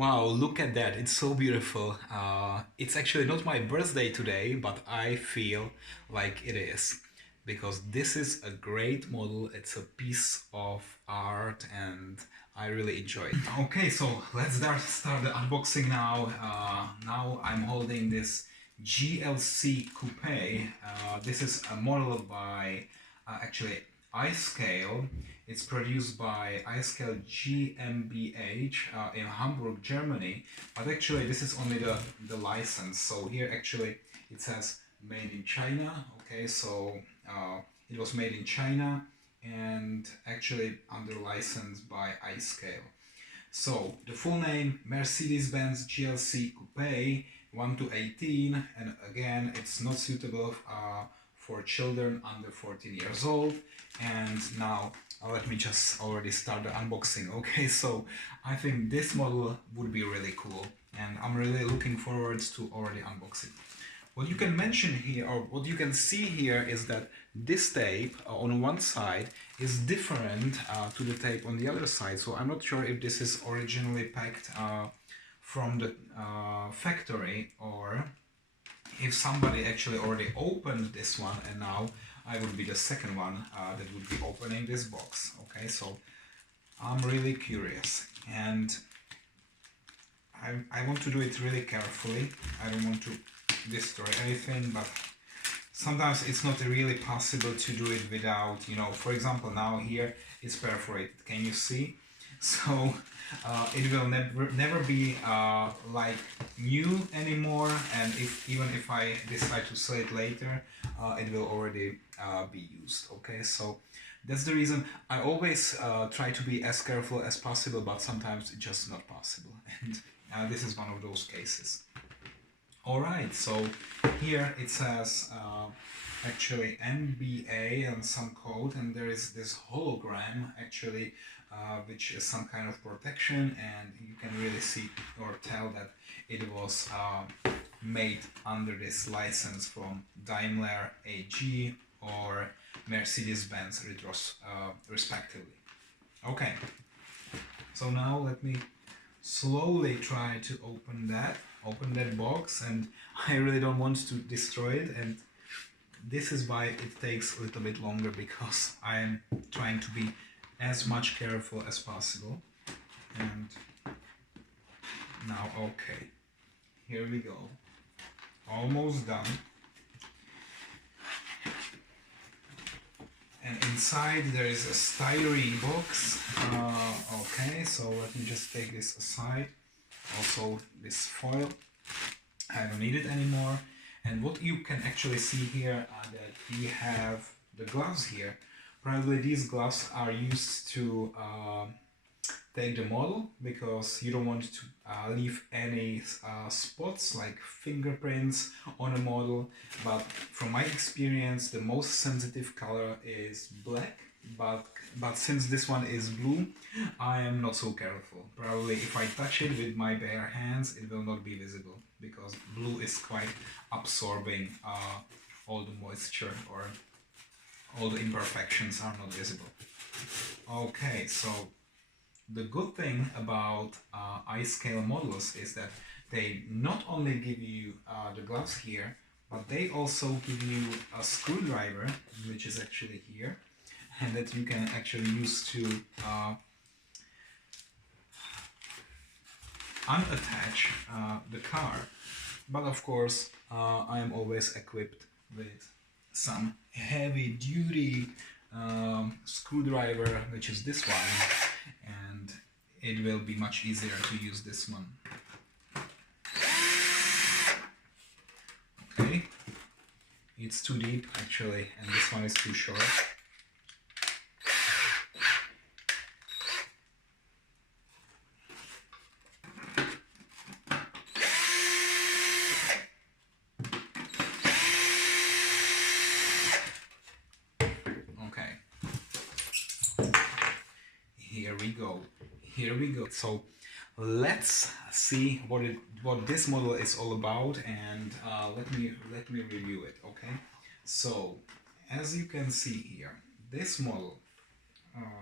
Wow, look at that. It's so beautiful. It's actually not my birthday today, but I feel like it is because this is a great model. It's a piece of art and I really enjoy it. Okay, so let's start the unboxing now. Now I'm holding this GLC Coupe. This is a model by actually iScale. It's produced by iScale Gmbh in Hamburg, Germany. But actually this is only the license. So here actually it says made in China. Okay, so it was made in China and actually under license by iScale. So the full name Mercedes-Benz GLC Coupe 1 to 18, and again it's not suitable for children under 14 years old. And now let me just already start the unboxing. Okay, so I think this model would be really cool and I'm really looking forward to already unbox it. What you can mention here, or what you can see here, is that this tape on one side is different to the tape on the other side. So I'm not sure if this is originally packed from the factory or if somebody actually already opened this one and now I would be the second one that would be opening this box. Okay, so I'm really curious and I want to do it really carefully. I don't want to destroy anything, but sometimes it's not really possible to do it without, you know, for example, now here it's perforated. Can you see? So it will never be like new anymore, and even if I decide to sell it later, it will already be used. Okay, so that's the reason I always try to be as careful as possible, but sometimes it's just not possible, and this is one of those cases. Alright, so here it says actually MBA and some code, and there is this hologram actually which is some kind of protection, and you can really see or tell that it was made under this license from Daimler AG or Mercedes-Benz respectively. Okay, so now let me slowly try to open that box, and I really don't want to destroy it, and this is why it takes a little bit longer, because I'm trying to be as much careful as possible. And now, okay, here we go, almost done. And inside there is a styrene box. Okay, so let me just take this aside. Also this foil, I don't need it anymore. And what you can actually see here that we have the gloves here. Probably these gloves are used to take the model, because you don't want to leave any spots like fingerprints on a model. But from my experience, the most sensitive color is black, but since this one is blue, I am not so careful. Probably if I touch it with my bare hands, it will not be visible, because blue is quite absorbing all the moisture, or all the imperfections are not visible. Okay, so the good thing about iScale models is that they not only give you the gloves here, but they also give you a screwdriver, which is actually here, and that you can actually use to unattach the car. But of course, I am always equipped with some heavy duty screwdriver, which is this one, and it will be much easier to use this one. Okay, it's too deep actually, and this one is too short. Here we go. So let's see what this model is all about, and let me review it. Okay, so as you can see here, this model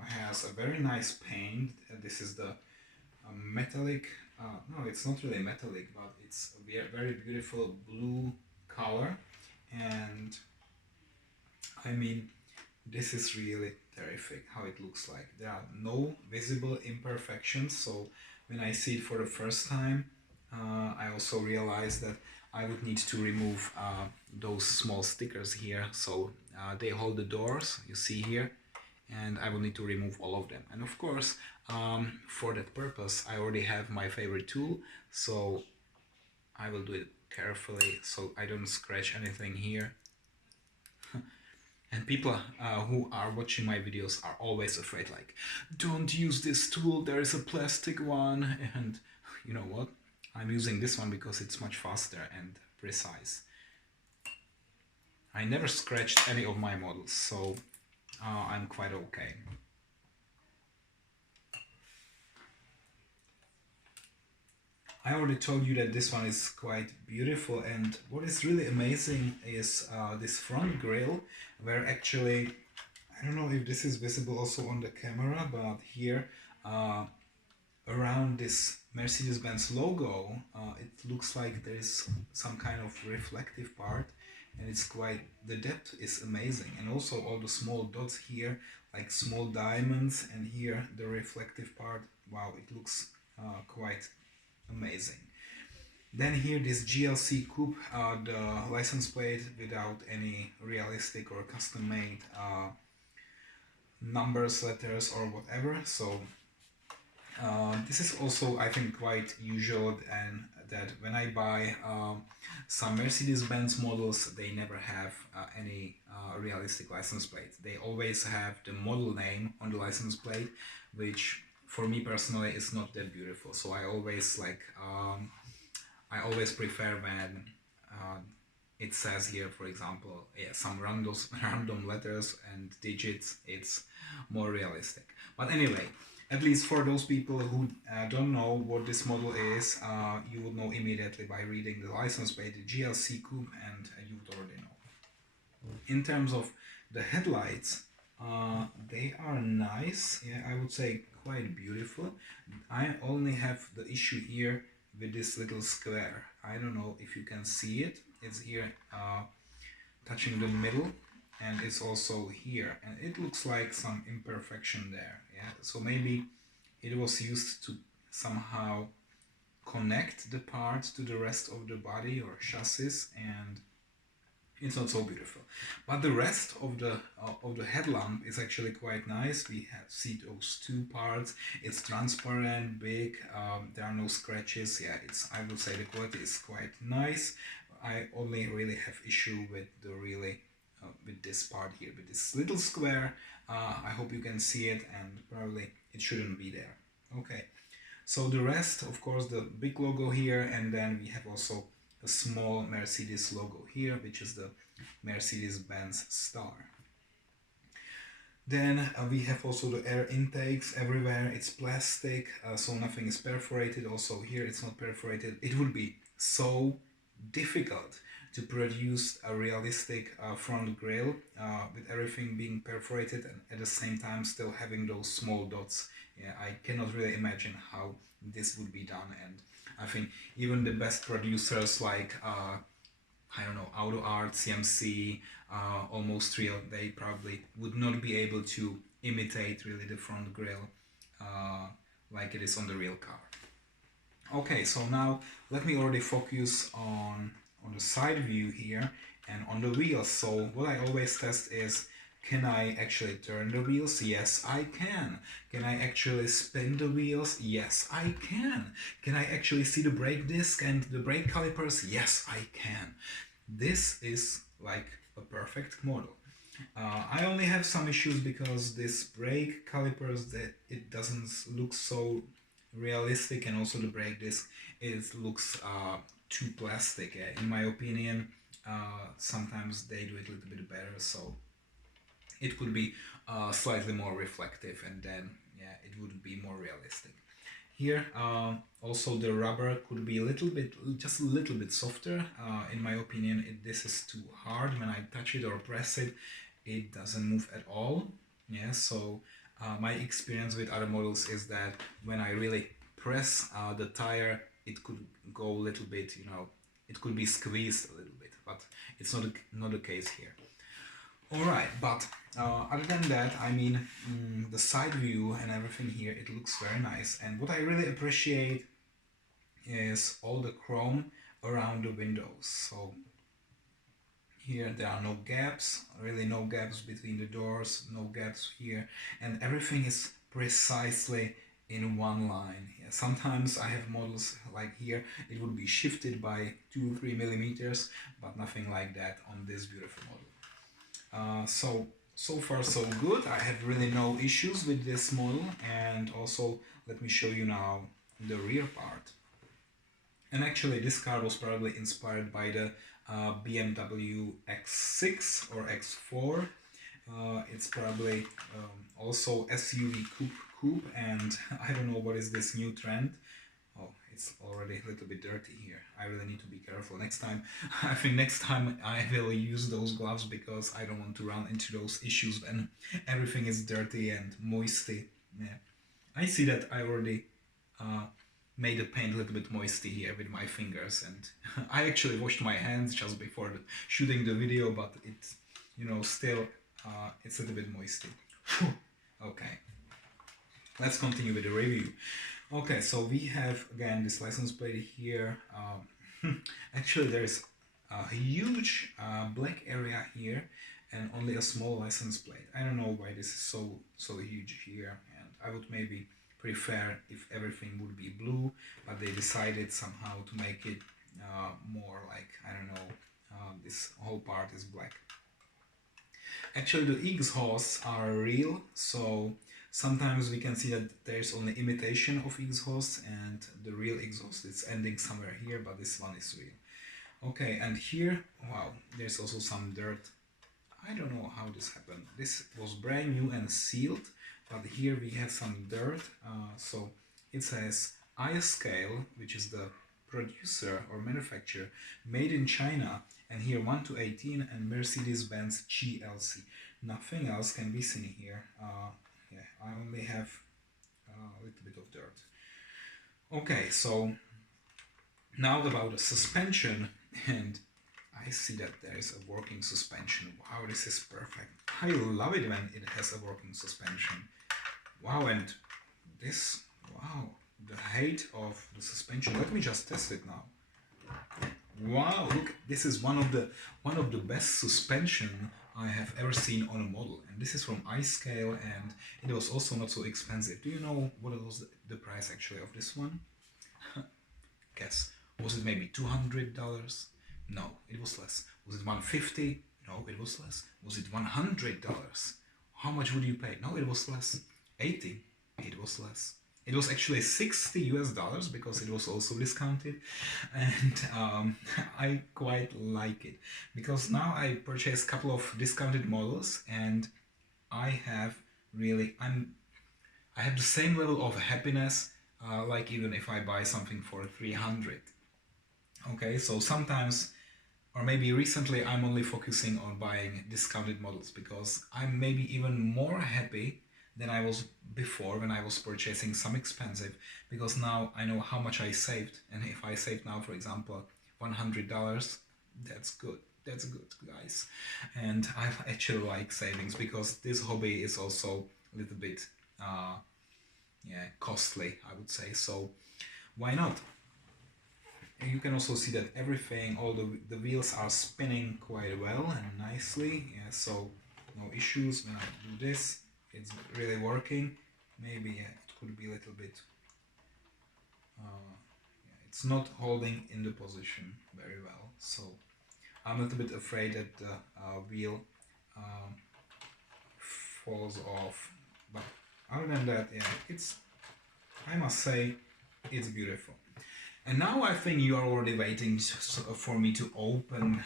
has a very nice paint. This is the a metallic, no, it's not really metallic, but it's a very beautiful blue color. And I mean, this is really terrific how it looks like. There are no visible imperfections, so when I see it for the first time, I also realized that I would need to remove those small stickers here, so they hold the doors, you see here, and I will need to remove all of them. And of course, for that purpose, I already have my favorite tool, so I will do it carefully so I don't scratch anything here. And people who are watching my videos are always afraid, like, don't use this tool, there is a plastic one. And you know what? I'm using this one because it's much faster and precise. I never scratched any of my models, so I'm quite okay. I already told you that this one is quite beautiful, and what is really amazing is this front grille, where actually, I don't know if this is visible also on the camera, but here around this Mercedes-Benz logo, it looks like there is some kind of reflective part, and it's quite, the depth is amazing. And also all the small dots here, like small diamonds, and here the reflective part, wow, it looks quite amazing. Then here this GLC Coupe, the license plate without any realistic or custom made numbers, letters or whatever. So this is also, I think, quite usual, and that when I buy some Mercedes-Benz models, they never have any realistic license plate. They always have the model name on the license plate, which for me personally is not that beautiful. So I always like, I always prefer when it says here, for example, yeah, some random letters and digits. It's more realistic. But anyway, at least for those people who don't know what this model is, you would know immediately by reading the license plate, the GLC Coupe, and you would already know. In terms of the headlights, they are nice, yeah, I would say quite beautiful. I only have the issue here with this little square. I don't know if you can see it. It's here touching the middle, and it's also here, and it looks like some imperfection there. Yeah, so maybe it was used to somehow connect the part to the rest of the body or chassis, and it's not so beautiful. But the rest of the headlamp is actually quite nice. We see those two parts. It's transparent, big. There are no scratches. Yeah, it's, I would say the quality is quite nice. I only really have issue with the really with this part here, with this little square. I hope you can see it, and probably it shouldn't be there. Okay, so the rest, of course, the big logo here, and then we have also a small Mercedes logo here, which is the Mercedes-Benz star. Then we have also the air intakes everywhere. It's plastic, so nothing is perforated. Also here it's not perforated. It would be so difficult to produce a realistic front grille with everything being perforated and at the same time still having those small dots. Yeah, I cannot really imagine how this would be done, and I think even the best producers like I don't know, Auto Art, CMC, Almost Real, they probably would not be able to imitate really the front grille like it is on the real car. Okay, so now let me already focus on the side view here and on the wheels. So what I always test is, can I actually turn the wheels? Yes, I can. Can I actually spin the wheels? Yes, I can. Can I actually see the brake disc and the brake calipers? Yes, I can. This is like a perfect model. I only have some issues because this brake calipers, that it doesn't look so realistic, and also the brake disc, it looks too plastic. In my opinion, sometimes they do it a little bit better, so it could be slightly more reflective, and then yeah, it would be more realistic. Here also the rubber could be a little bit, just a little bit softer. In my opinion, this is too hard. When I touch it or press it, it doesn't move at all. Yeah, so my experience with other models is that when I really press the tire, it could go a little bit, you know, it could be squeezed a little bit, but it's not the case here. Alright, but other than that, I mean, the side view and everything here, it looks very nice. And what I really appreciate is all the chrome around the windows. So here there are no gaps, really no gaps between the doors, no gaps here, and everything is precisely in one line. Yeah, sometimes I have models like here, it would be shifted by 2-3 millimeters, but nothing like that on this beautiful model. So far so good. I have really no issues with this model, and also let me show you now the rear part. And actually this car was probably inspired by the BMW X6 or X4. It's probably also SUV coupe, and I don't know what is this new trend. Oh, it's already a little bit dirty here. I really need to be careful next time. I think next time I will use those gloves because I don't want to run into those issues when everything is dirty and moisty. Yeah. I see that I already made the paint a little bit moisty here with my fingers, and I actually washed my hands just before shooting the video, but it's, you know, still it's a little bit moisty. Okay, let's continue with the review. Okay, so we have again this license plate here. Actually there is a huge black area here and only a small license plate. I don't know why this is so huge here, and I would maybe prefer if everything would be blue, but they decided somehow to make it more like, I don't know, this whole part is black. Actually the exhausts are real, so sometimes we can see that there's only imitation of exhaust and the real exhaust is ending somewhere here, but this one is real. Okay, and here, wow, there's also some dirt. I don't know how this happened. This was brand new and sealed, but here we have some dirt. So it says iScale, which is the producer or manufacturer, made in China, and here 1-18 and Mercedes-Benz GLC. Nothing else can be seen here. Yeah, I only have a little bit of dirt. Okay, so now about the suspension, and I see that there is a working suspension. Wow, this is perfect. I love it when it has a working suspension. Wow, and this, wow, the height of the suspension. Let me just test it now. Wow, look, this is one of the best suspension I have ever seen on a model, and this is from iScale, and it was also not so expensive. Do you know what was the price actually of this one? Guess. Was it maybe $200? No, it was less. Was it $150? No, it was less. Was it $100? How much would you pay? No, it was less. 80? It was less. It was actually $60 because it was also discounted, and I quite like it because now I purchased a couple of discounted models, and I have really, I have the same level of happiness like even if I buy something for 300. Okay, so sometimes, or maybe recently, I'm only focusing on buying discounted models because I'm maybe even more happy than I was before when I was purchasing some expensive, because now I know how much I saved, and if I save now, for example, $100, that's good. That's good, guys. And I actually like savings because this hobby is also a little bit yeah, costly, I would say. So why not? And you can also see that everything, all the wheels are spinning quite well and nicely. Yeah, so no issues when I do this. It's really working. Maybe yeah, it could be a little bit. Yeah, it's not holding in the position very well. So I'm a little bit afraid that the wheel falls off. But other than that, yeah, it's. I must say, it's beautiful. And now I think you are already waiting for me to open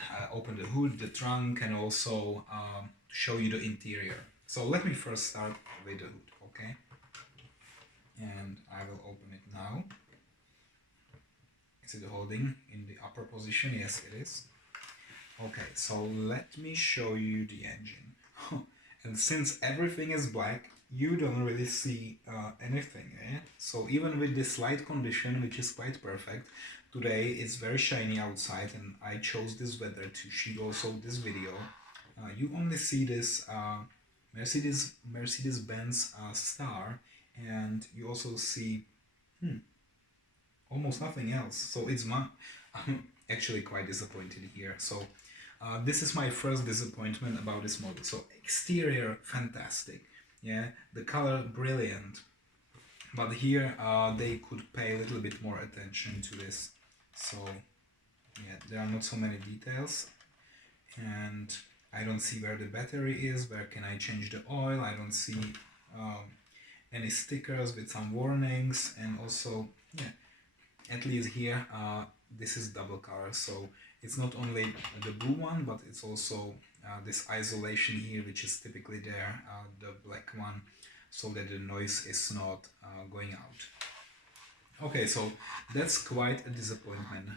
the hood, the trunk, and also show you the interior. So let me first start with the hood, okay? And I will open it now. Is it holding in the upper position? Yes, it is. Okay, so let me show you the engine. And since everything is black, you don't really see anything. So even with this light condition, which is quite perfect, today it's very shiny outside and I chose this weather to shoot also this video. You only see this Mercedes-Benz star, and you also see almost nothing else. So I'm actually quite disappointed here. So this is my first disappointment about this model. So exterior fantastic, yeah, the color brilliant, but here they could pay a little bit more attention to this. So yeah, there are not so many details, and I don't see where the battery is, where can I change the oil. I don't see any stickers with some warnings, and also yeah, at least here this is double color, so it's not only the blue one, but it's also this isolation here, which is typically there, the black one, so that the noise is not going out. Okay, so that's quite a disappointment,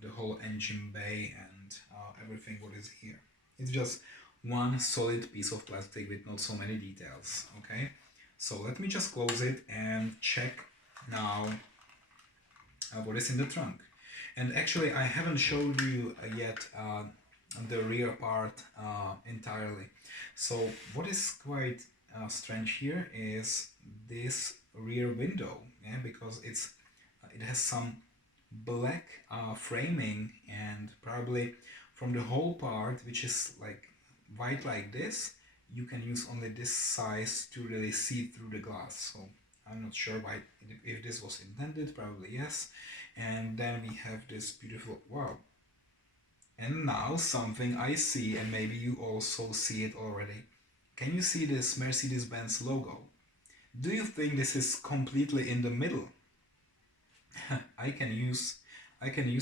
the whole engine bay and everything what is here. It's just one solid piece of plastic with not so many details. Okay, so let me just close it and check now what is in the trunk. And actually I haven't showed you yet the rear part entirely. So what is quite strange here is this rear window, yeah, because it has some black framing, and probably from the whole part, which is like white like this, you can use only this size to really see through the glass. So I'm not sure why, if this was intended, probably yes. And then we have this beautiful, wow. And now something I see, and maybe you also see it already. Can you see this Mercedes-Benz logo? Do you think this is completely in the middle? I can use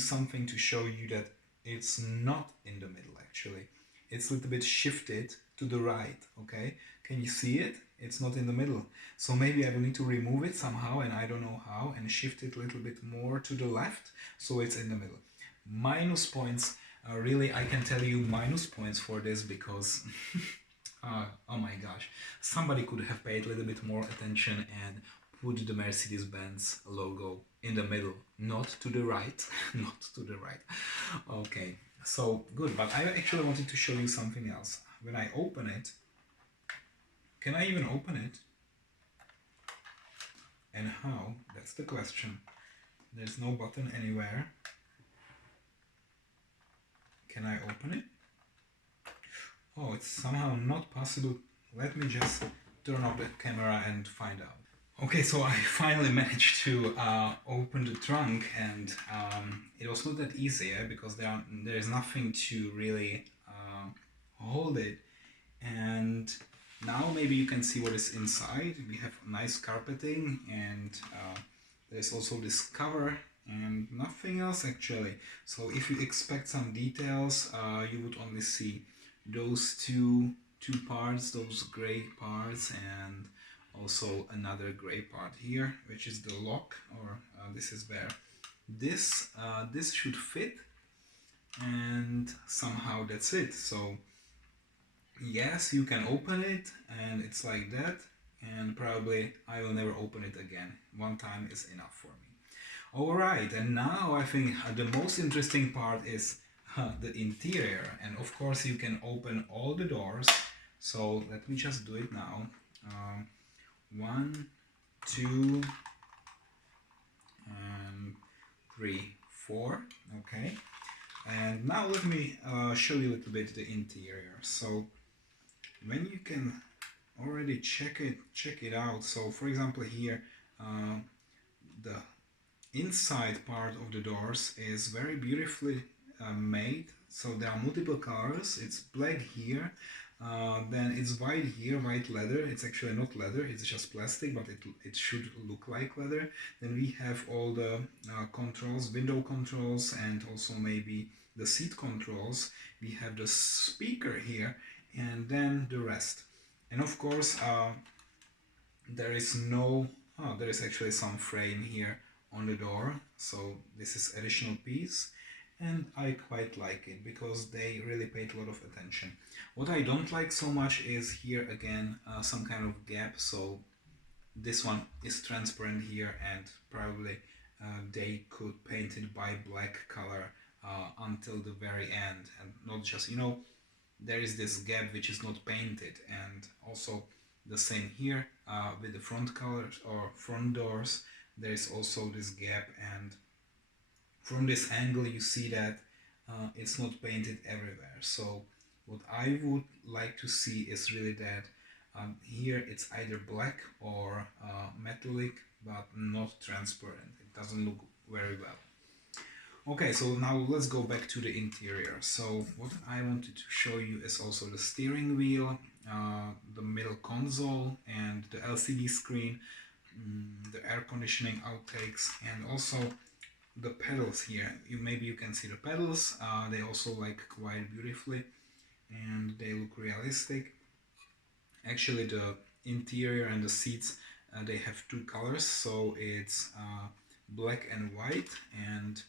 something to show you that it's not in the middle actually. It's a little bit shifted to the right, okay? Can you see it? It's not in the middle. So maybe I will need to remove it somehow, and I don't know how, and shift it a little bit more to the left so it's in the middle. Minus points, really I can tell you minus points for this, because oh my gosh, somebody could have paid a little bit more attention and put the Mercedes-Benz logo in the middle, not to the right, not to the right. Okay, so good, but I actually wanted to show you something else. When I open it, can I even open it? And how? That's the question. There's no button anywhere. Can I open it? Oh, it's somehow not possible. Let me just turn off the camera and find out. Okay, so I finally managed to open the trunk, and it was not that easy, because there is nothing to really hold it. And now maybe you can see what is inside. We have nice carpeting, and there's also this cover, and nothing else actually. So if you expect some details, you would only see those two parts, those gray parts, and also another gray part here, which is the lock, or this is where this should fit, and somehow that's it. So yes, you can open it, and it's like that, and probably I will never open it again. One time is enough for me. Alright, and now I think the most interesting part is the interior, and of course you can open all the doors. So let me just do it now. 1, 2, and 3, 4. Okay, and now let me show you a little bit the interior. So when you can already check it out. So for example here, the inside part of the doors is very beautifully made. So there are multiple colors. It's black here, then it's white here, white leather. It's actually not leather, it's just plastic, but it should look like leather. Then we have all the controls, window controls, and also maybe the seat controls. We have the speaker here, and then the rest. And of course there is there is actually some frame here on the door, so this is additional piece. and I quite like it because they really paid a lot of attention. What I don't like so much is here again some kind of gap, so this one is transparent here, and probably they could paint it by black color until the very end, and not just, you know, there is this gap which is not painted. And also the same here with the front colors or front doors, there is also this gap, and from this angle you see that it's not painted everywhere. So what I would like to see is really that here it's either black or metallic, but not transparent. It doesn't look very well. Okay, so now let's go back to the interior. So what I wanted to show you is also the steering wheel, the middle console, and the LCD screen, the air conditioning outtakes, and also the pedals here. Maybe you can see the pedals. They also like quite beautifully, and they look realistic. Actually, the interior and the seats, they have two colors, so it's black and white, and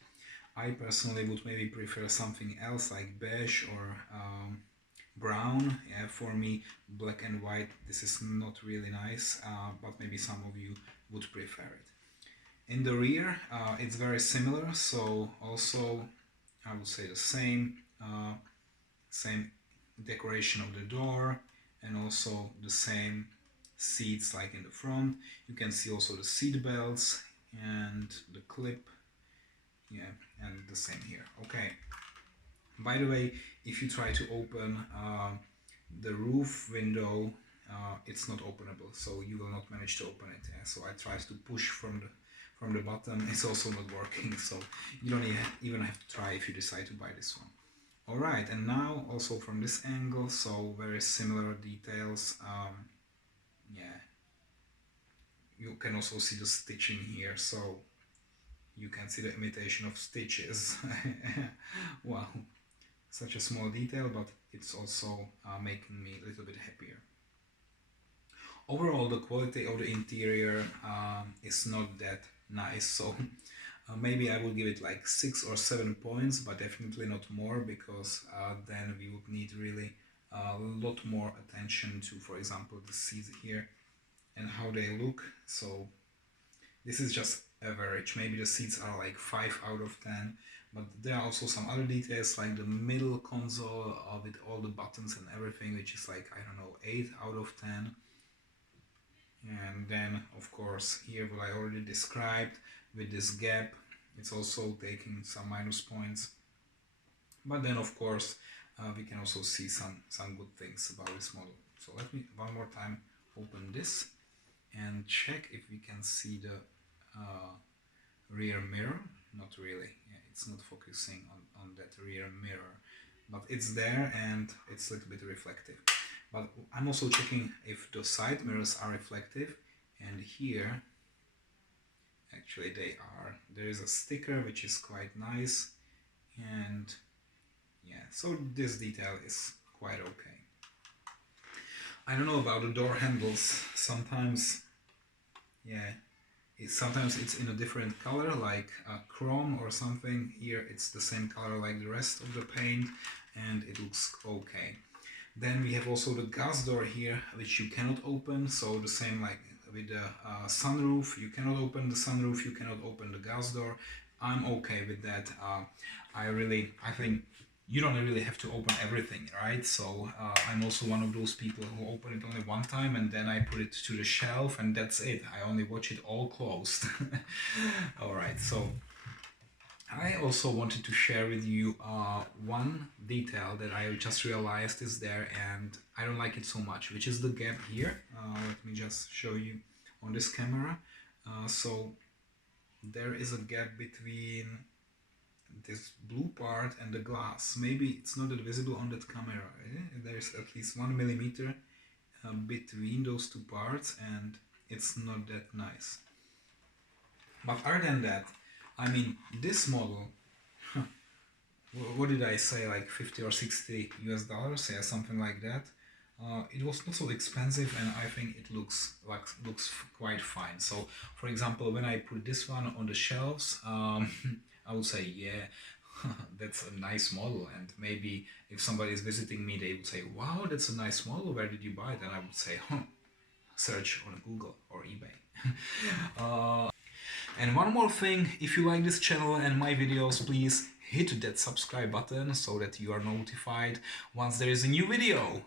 I personally would maybe prefer something else like beige or brown. Yeah, for me, black and white, this is not really nice, but maybe some of you would prefer it. In the rear, it's very similar, so also I would say the same decoration of the door, and also the same seats like in the front. You can see also the seat belts and the clip, yeah, and the same here. Okay, by the way, if you try to open the roof window, it's not openable, so you will not manage to open it. Yeah? So I tried to push from the bottom, it's also not working, so you don't even have to try if you decide to buy this one. Alright, and now also from this angle, so very similar details. Yeah, you can also see the stitching here, so you can see the imitation of stitches. Wow, such a small detail, but it's also making me a little bit happier. Overall, the quality of the interior is not that nice, so maybe I will give it like 6 or 7 points, but definitely not more, because then we would need really a lot more attention to, for example, the seats here and how they look. So this is just average. Maybe the seats are like 5 out of 10, but there are also some other details like the middle console with all the buttons and everything, which is like, I don't know, 8 out of 10. And then of course here what I already described with this gap, it's also taking some minus points. But then of course we can also see some good things about this model. So let me one more time open this and check if we can see the rear mirror. Not really, yeah, it's not focusing on that rear mirror, but it's there and it's a little bit reflective. But I'm also checking if the side mirrors are reflective, and here actually they are. There is a sticker which is quite nice, and yeah, so this detail is quite okay. I don't know about the door handles. Sometimes, yeah, sometimes it's in a different color, like chrome or something. Here it's the same color like the rest of the paint, and it looks okay. Then we have also the gas door here, which you cannot open. So the same like with the sunroof, you cannot open the sunroof, you cannot open the gas door. I'm okay with that. I think you don't really have to open everything, right? So I'm also one of those people who open it only one time and then I put it to the shelf and that's it. I only watch it all closed. All right, so I also wanted to share with you one detail that I just realized is there and I don't like it so much, which is the gap here. Let me just show you on this camera. So there is a gap between this blue part and the glass. Maybe it's not that visible on that camera. There's at least 1 millimeter between those two parts and it's not that nice. But other than that, I mean, this model, what did I say, like 50 or 60 US dollars, yeah, something like that. It was not so expensive and I think it looks quite fine. So for example, when I put this one on the shelves, I would say, yeah, that's a nice model. And maybe if somebody is visiting me, they would say, wow, that's a nice model. Where did you buy it? And I would say, search on Google or eBay. And one more thing, if you like this channel and my videos, please hit that subscribe button so that you are notified once there is a new video.